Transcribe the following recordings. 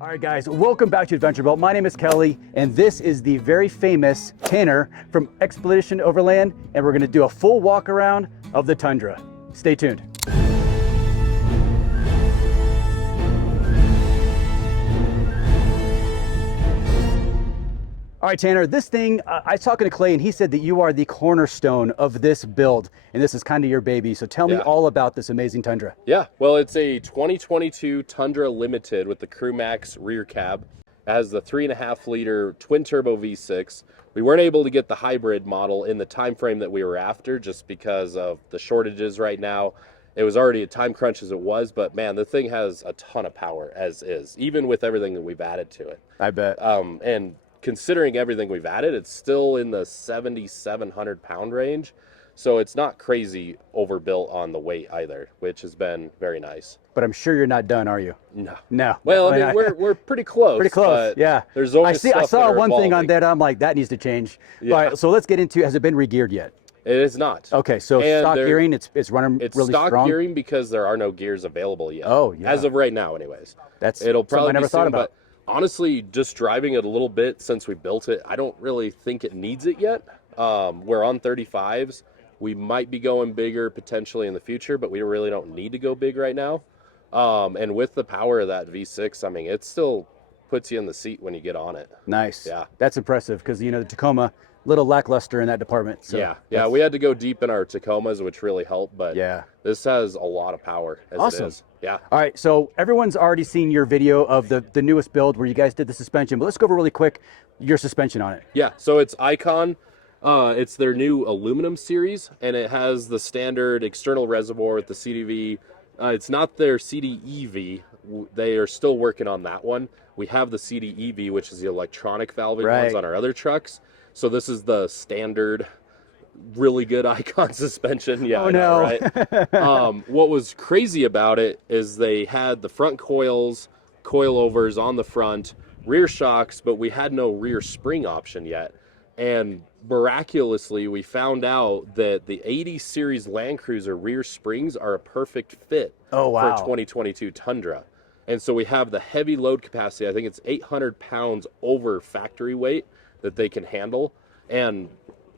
All right, guys, welcome back to Adventure Belt. My name is Kelly, and this is the very famous Tanner from Expedition Overland, and we're gonna do a full walk around of the Tundra. Stay tuned. All right, Tanner, this thing, I was talking to Clay and he said that you are the cornerstone of this build and this is kind of your baby. So tell me all about this amazing Tundra. Yeah, well, it's a 2022 Tundra Limited with the Crew Max rear cab. It has the 3.5 liter twin turbo V6. We weren't able to get the hybrid model in the time frame that we were after just because of the shortages right now. It was already a time crunch as it was, but man, the thing has a ton of power as is, even with everything that we've added to it. I bet. And considering everything we've added, it's still in the 7,700 pound range. So it's not crazy overbuilt on the weight either, which has been very nice. But I'm sure you're not done, are you? No. No. Well, I mean, we're pretty close. Pretty close, yeah. There's always I saw one thing on there that I'm like, that needs to change. Yeah. All right, so let's get into, has it been re-geared yet? It is not. Okay, so stock gearing, it's running really strong? It's stock gearing because there are no gears available yet. Oh, yeah. As of right now, anyways. It'll probably I never be soon, thought about. But honestly, just driving it a little bit since we built it, I don't really think it needs it yet. We're on 35s. We might be going bigger potentially in the future, but we really don't need to go big right now. And with the power of that V6, I mean, it still puts you in the seat when you get on it. Nice. Yeah. That's impressive because, you know, the Tacoma, little lackluster in that department. So yeah, we had to go deep in our Tacomas, which really helped, but yeah, this has a lot of power as it is. Yeah. All right, so everyone's already seen your video of the newest build where you guys did the suspension, but let's go over really quick your suspension on it. Yeah, so it's Icon. It's their new aluminum series, and it has the standard external reservoir with the CDV. It's not their CDEV. They are still working on that one. We have the CDEV, which is the electronic valving ones on our other trucks. So this is the standard, really good Icon suspension. Yeah, oh, no. Right? What was crazy about it is they had the front coils, coilovers on the front, rear shocks, but we had no rear spring option yet. And miraculously, we found out that the 80 series Land Cruiser rear springs are a perfect fit for 2022 Tundra. And so we have the heavy load capacity. I think it's 800 pounds over factory weight that they can handle. And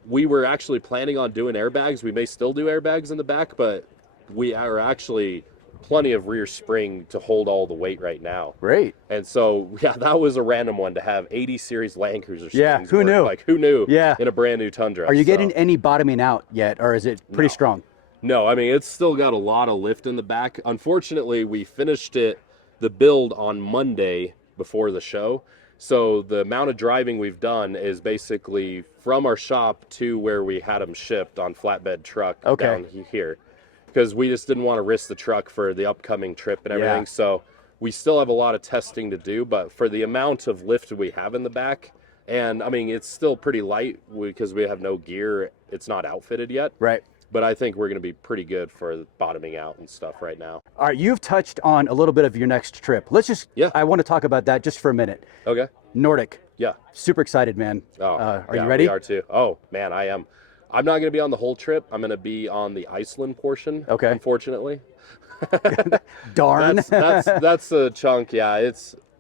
we were actually planning on doing airbags. We may still do airbags in the back, but we are actually plenty of rear spring to hold all the weight right now. Great. And so, yeah, that was a random one to have 80 series Land Cruiser springs. Yeah, who knew? Like, who knew? Yeah. In a brand new Tundra. Are you getting any bottoming out yet, or is it pretty strong? No, I mean, it's still got a lot of lift in the back. Unfortunately, we finished the build on Monday before the show. So the amount of driving we've done is basically from our shop to where we had them shipped on flatbed truck down here. Because we just didn't want to risk the truck for the upcoming trip and everything. So we still have a lot of testing to do, but for the amount of lift we have in the back, and I mean, it's still pretty light because we have no gear. It's not outfitted yet. Right. But I think we're going to be pretty good for bottoming out and stuff right now. All right, you've touched on a little bit of your next trip. Let's just, I want to talk about that just for a minute. Okay. Nordic. Yeah. Super excited, man. Oh, are you ready? We are too. Oh, man, I am. I'm not going to be on the whole trip. I'm going to be on the Iceland portion, unfortunately. Darn. That's a chunk, yeah.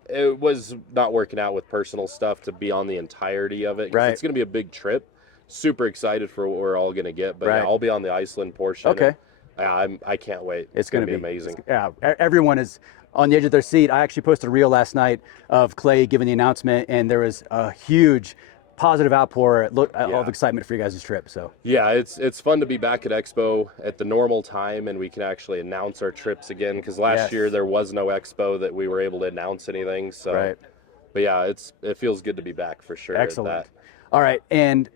It was not working out with personal stuff to be on the entirety of it. It's going to be a big trip. Super excited for what we're all going to get, but yeah, I'll be on the Iceland portion. Okay. I can't wait. It's going to be amazing. Yeah, everyone is on the edge of their seat. I actually posted a reel last night of Clay giving the announcement, and there was a huge positive outpour of excitement for you guys' trip. So yeah, it's fun to be back at Expo at the normal time, and we can actually announce our trips again, because last year there was no Expo that we were able to announce anything. So but yeah, it feels good to be back for sure. Excellent. All right, and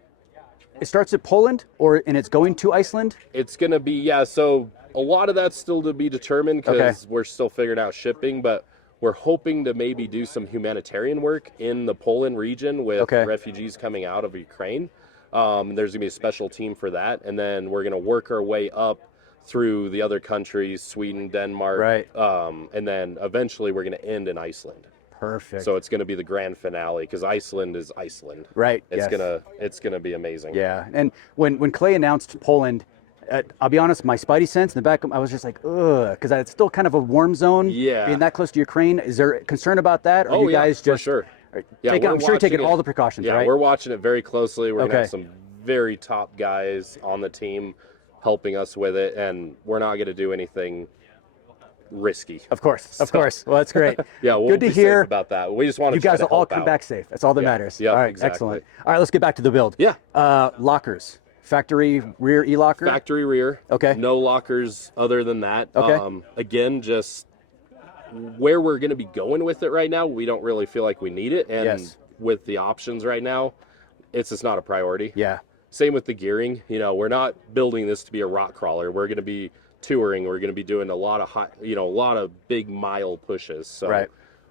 it starts at Poland, and it's going to Iceland? It's going to be, so a lot of that's still to be determined because we're still figuring out shipping, but we're hoping to maybe do some humanitarian work in the Poland region with refugees coming out of Ukraine. There's going to be a special team for that, and then we're going to work our way up through the other countries, Sweden, Denmark, and then eventually we're going to end in Iceland. Perfect. So it's going to be the grand finale because Iceland is Iceland. Right. It's gonna be amazing. Yeah. And when Clay announced Poland, I'll be honest, my spidey sense in the back, I was just like, ugh, because it's still kind of a warm zone. Yeah. Being that close to your crane, is there concern about that? Or you guys for just sure. I'm sure you're taking all the precautions, right? Yeah, we're watching it very closely. We're gonna have some very top guys on the team helping us with it, and we're not gonna do anything risky. Of course. Well, that's great. Yeah, we'll good to be hear. Safe about that. We just want to you guys will all come out. back safe. That's all that matters. Yeah, all right, exactly. excellent. All right, let's get back to the build. Yeah. Lockers, factory rear e-locker. Factory rear. Okay. No lockers other than that. Okay. Again, just where we're going to be going with it right now, we don't really feel like we need it, and with the options right now, it's just not a priority. Yeah. Same with the gearing. You know, we're not building this to be a rock crawler. We're going to be touring. We're going to be doing a lot of a lot of big mile pushes. So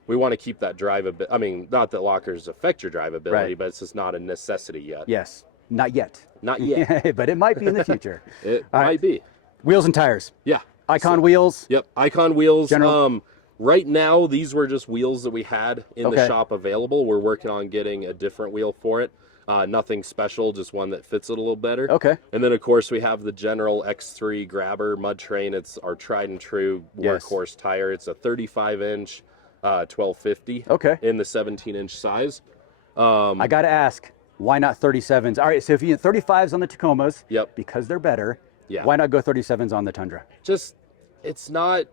we want to keep that drivability. I mean, not that lockers affect your drivability, but it's just not a necessity yet. Yes. Not yet. Not yet. But it might be in the future. It might be. Wheels and tires. Yeah. Icon wheels. Yep. Icon wheels. General. Right now, these were just wheels that we had in the shop available. We're working on getting a different wheel for it. Nothing special, just one that fits it a little better. Okay. And then, of course, we have the general X3 grabber mud train. It's our tried and true workhorse tire. It's a 35-inch 1250 in the 17-inch size. I got to ask, why not 37s? All right, so if you get 35s on the Tacomas, because they're better, why not go 37s on the Tundra? Just, it's not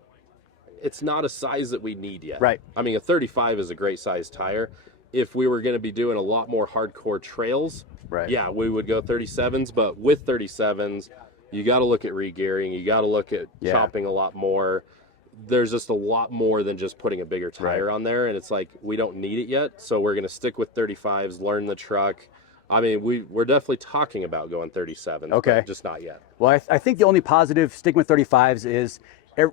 a size that we need yet. Right. I mean, a 35 is a great size tire. If we were going to be doing a lot more hardcore trails, we would go 37s. But with 37s, you got to look at regearing. You got to look at chopping a lot more. There's just a lot more than just putting a bigger tire on there. And it's like, we don't need it yet. So we're going to stick with 35s, learn the truck. I mean, we're definitely talking about going 37s, but just not yet. Well, I think the only positive sticking with 35s is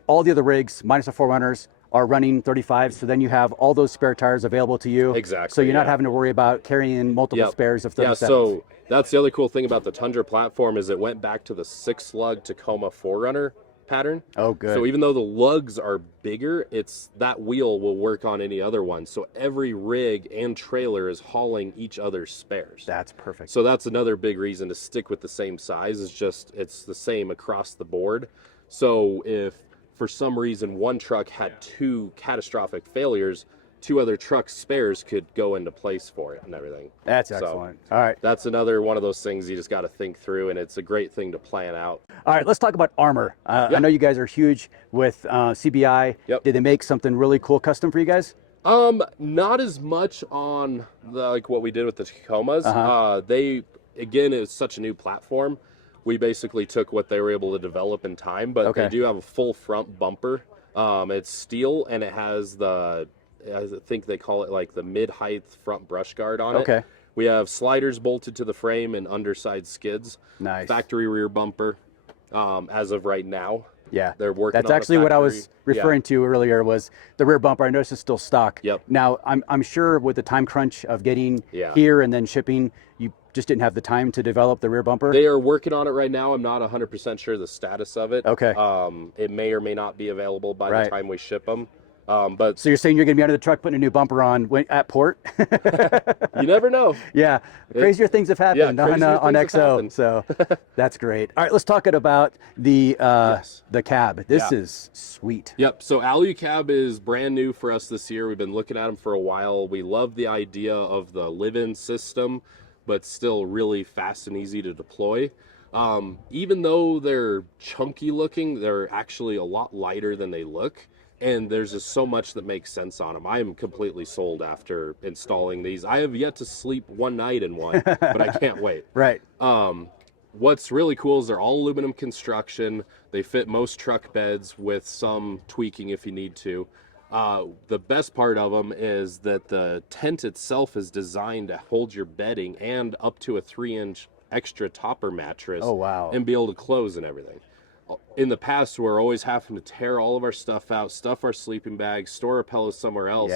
all the other rigs, minus the 4Runners, are running 35s, so then you have all those spare tires available to you. Exactly. So you're not having to worry about carrying multiple spares of 37s. Yeah, so that's the other cool thing about the Tundra platform is it went back to the 6-lug Tacoma 4Runner pattern. Oh, good. So even though the lugs are bigger, that wheel will work on any other one. So every rig and trailer is hauling each other's spares. That's perfect. So that's another big reason to stick with the same size. It's the same across the board. So if for some reason one truck had 2 catastrophic failures, 2 other truck spares could go into place for it and everything. That's excellent. All right. That's another one of those things you just got to think through, and it's a great thing to plan out. All right, let's talk about armor. I know you guys are huge with CBI. Did they make something really cool custom for you guys? Not as much on like what we did with the Tacomas. They, again, it's such a new platform. We basically took what they were able to develop in time, but they do have a full front bumper. It's steel, and it has I think they call it like the mid-height front brush guard on it. We have sliders bolted to the frame and underside skids. Nice. Factory rear bumper as of right now. Yeah, they're working. That's actually what I was referring to earlier was the rear bumper. I noticed it's still stock. Now I'm sure with the time crunch of getting here and then shipping, you just didn't have the time to develop the rear bumper. They are working on it right now. I'm not 100% sure the status of it. It may or may not be available by the time we ship them. But so you're saying you're going to be under the truck putting a new bumper on at port? You never know. Yeah, crazier things have happened on XO. So that's great. All right, let's talk about the cab. This is sweet. Yep. So Alu cab is brand new for us this year. We've been looking at them for a while. We love the idea of the live-in system, but still really fast and easy to deploy. Even though they're chunky looking, they're actually a lot lighter than they look. And there's just so much that makes sense on them. I am completely sold after installing these. I have yet to sleep one night in one, but I can't wait. What's really cool is they're all aluminum construction. They fit most truck beds with some tweaking if you need to. The best part of them is that the tent itself is designed to hold your bedding and up to a 3-inch extra topper mattress. Oh, wow. And be able to close and everything. In the past, we're always having to tear all of our stuff out, stuff our sleeping bags, store our pillows somewhere else.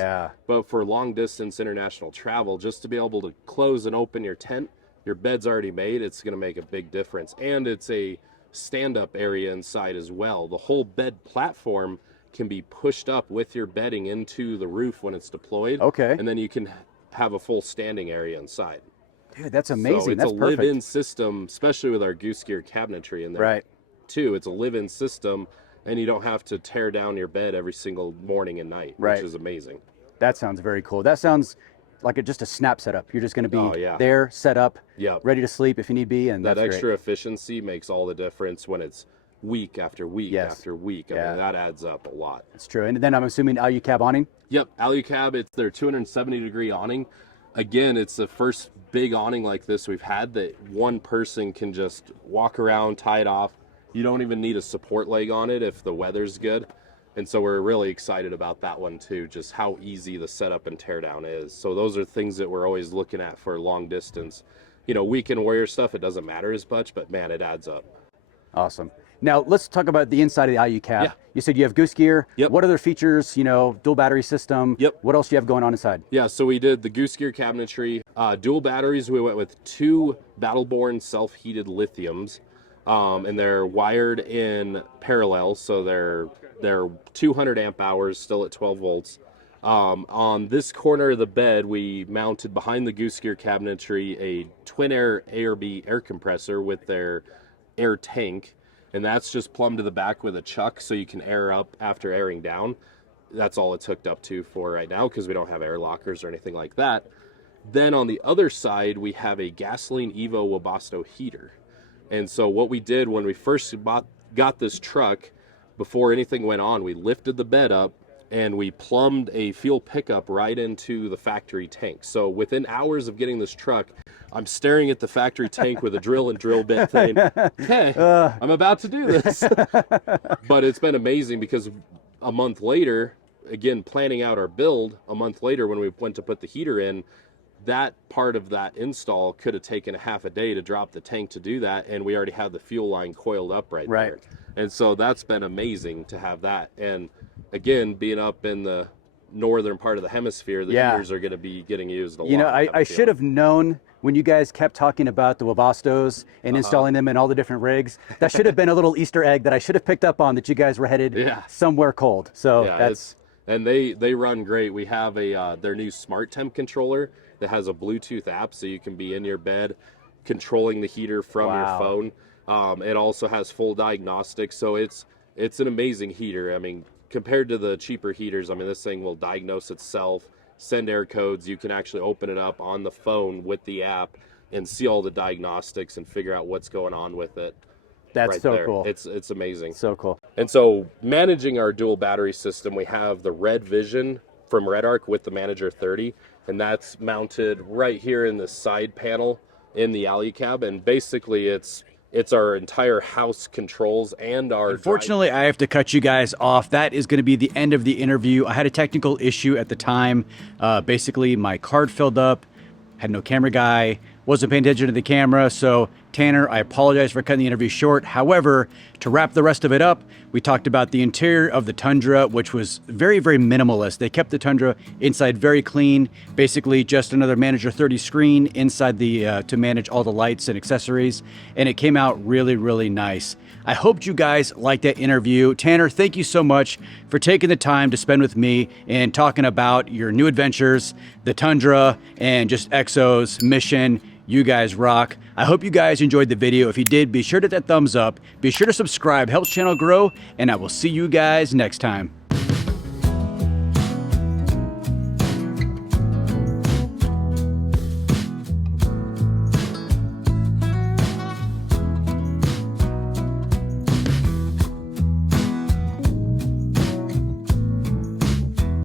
But for long distance international travel, just to be able to close and open your tent, your bed's already made, it's going to make a big difference. And it's a stand-up area inside as well. The whole bed platform can be pushed up with your bedding into the roof when it's deployed. And then you can have a full standing area inside. Dude, that's amazing. So it's that's a perfect. live-in system, especially with our goose gear cabinetry in there. too. It's a live-in system, and you don't have to tear down your bed every single morning and night, Right. which is amazing. That sounds very cool. That sounds like just a snap setup. You're just going to be Oh, yeah. there, set up, Yep. ready to sleep if you need be, and That that's extra great. efficiency makes all the difference when it's week after week Yes. after week. I Yeah. mean, that adds up a lot. That's true. And then I'm assuming Alucab awning. Yep, Alucab, it's their 270-degree awning. Again, it's the first big awning like this we've had that one person can just walk around, tie it off. You don't even need a support leg on it if the weather's good. And so we're really excited about that one too, just how easy the setup and teardown is. So those are things that we're always looking at for long distance. You know, weekend warrior stuff, it doesn't matter as much, but man, it adds up. Awesome. Now let's talk about the inside of the Alucab. Yeah. You said you have goose gear. Yep. What other features, you know, dual battery system? Yep. What else do you have going on inside? Yeah, so we did the goose gear cabinetry, dual batteries. We went with 2 Battleborn self-heated lithiums, and they're wired in parallel, so they're 200 amp hours, still at 12 volts. On this corner of the bed, we mounted behind the goose gear cabinetry a twin air ARB air compressor with their air tank, and that's just plumbed to the back with a chuck so you can air up after airing down. That's all it's hooked up to for right now because we don't have air lockers or anything like that. Then on the other side, we have a gasoline Evo Wabastos heater. And so what we did when we first got this truck, before anything went on, we lifted the bed up and we plumbed a fuel pickup right into the factory tank. So within hours of getting this truck, I'm staring at the factory tank with a drill and drill bit saying, okay, I'm about to do this. But it's been amazing because a month later, again, planning out our build, a month later when we went to put the heater in, that part of that install could have taken a half a day to drop the tank to do that, and we already had the fuel line coiled up right there. And so that's been amazing to have that. And again, being up in the northern part of the hemisphere, the heaters are going to be getting used a lot. You know, I should have known when you guys kept talking about the Wabastos and installing them in all the different rigs. That should have been a little Easter egg that I should have picked up on, that you guys were headed somewhere cold. So that's... And they run great. We have their new smart temp controller that has a Bluetooth app, so you can be in your bed controlling the heater from your phone. It also has full diagnostics, so it's an amazing heater. I mean, compared to the cheaper heaters, I mean, this thing will diagnose itself, send air codes. You can actually open it up on the phone with the app and see all the diagnostics and figure out what's going on with it. That's right so there. cool. It's amazing. So cool. And so managing our dual battery system, we have the Red Vision from RedArc with the Manager 30, and that's mounted right here in the side panel in the Alucab. And basically it's our entire house controls and our... Unfortunately, I have to cut you guys off. That is going to be the end of the interview. I had a technical issue at the time. Basically, my card filled up, had no camera guy, wasn't paying attention to the camera. So Tanner, I apologize for cutting the interview short. However, to wrap the rest of it up, we talked about the interior of the Tundra, which was very, very minimalist. They kept the Tundra inside very clean, basically just another Manager 30 screen inside the to manage all the lights and accessories. And it came out really, really nice. I hoped you guys liked that interview. Tanner, thank you so much for taking the time to spend with me and talking about your new adventures, the Tundra, and just Exo's mission. You guys rock. I hope you guys enjoyed the video. If you did, be sure to hit that thumbs up. Be sure to subscribe, helps channel grow, and I will see you guys next time.